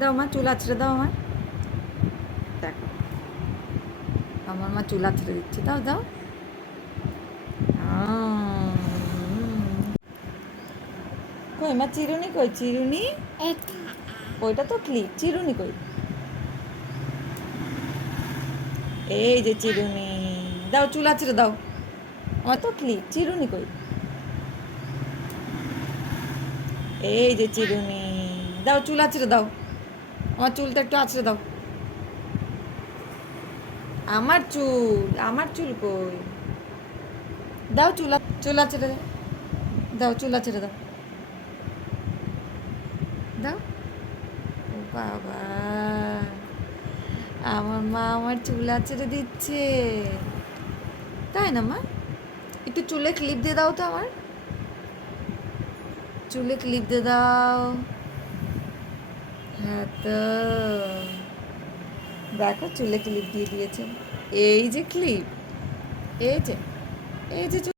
দাও মা, চুল আছড়ে দাও আমার। দেখো আমার মা চুল আছড়ে দিচ্ছে, দাও দাও। কই মা চিরুনি, কই চিরুনি? ওইটা তো ক্লিপ, চিরুনি কই? এই যে চিরুনি, দাও চুল আছড়ে দাও। আমার তো ক্লিপ, চিরুনি কই? এই যে চিরুনি, দাও চুল আছড়ে দাও। আমার চুলটা একটু আছড়ে দাও। আমার চুল, আমার চুল কই? দাও চুল আছড়ে দাও। দাও চুল আছড়ে দাও। দাও। ও বাবা, আমার মা আমার চুল আছড়ে দিচ্ছে, তাই না মা? একটু চুলে ক্লিপ দিয়ে দাও তো আমার, চুলে ক্লিপ দিয়ে দাও। হ্যাঁ তো, দেখো চুলে ক্লিপ দিয়ে দিয়েছে। এই যে ক্লিপ, এই যে, এই যে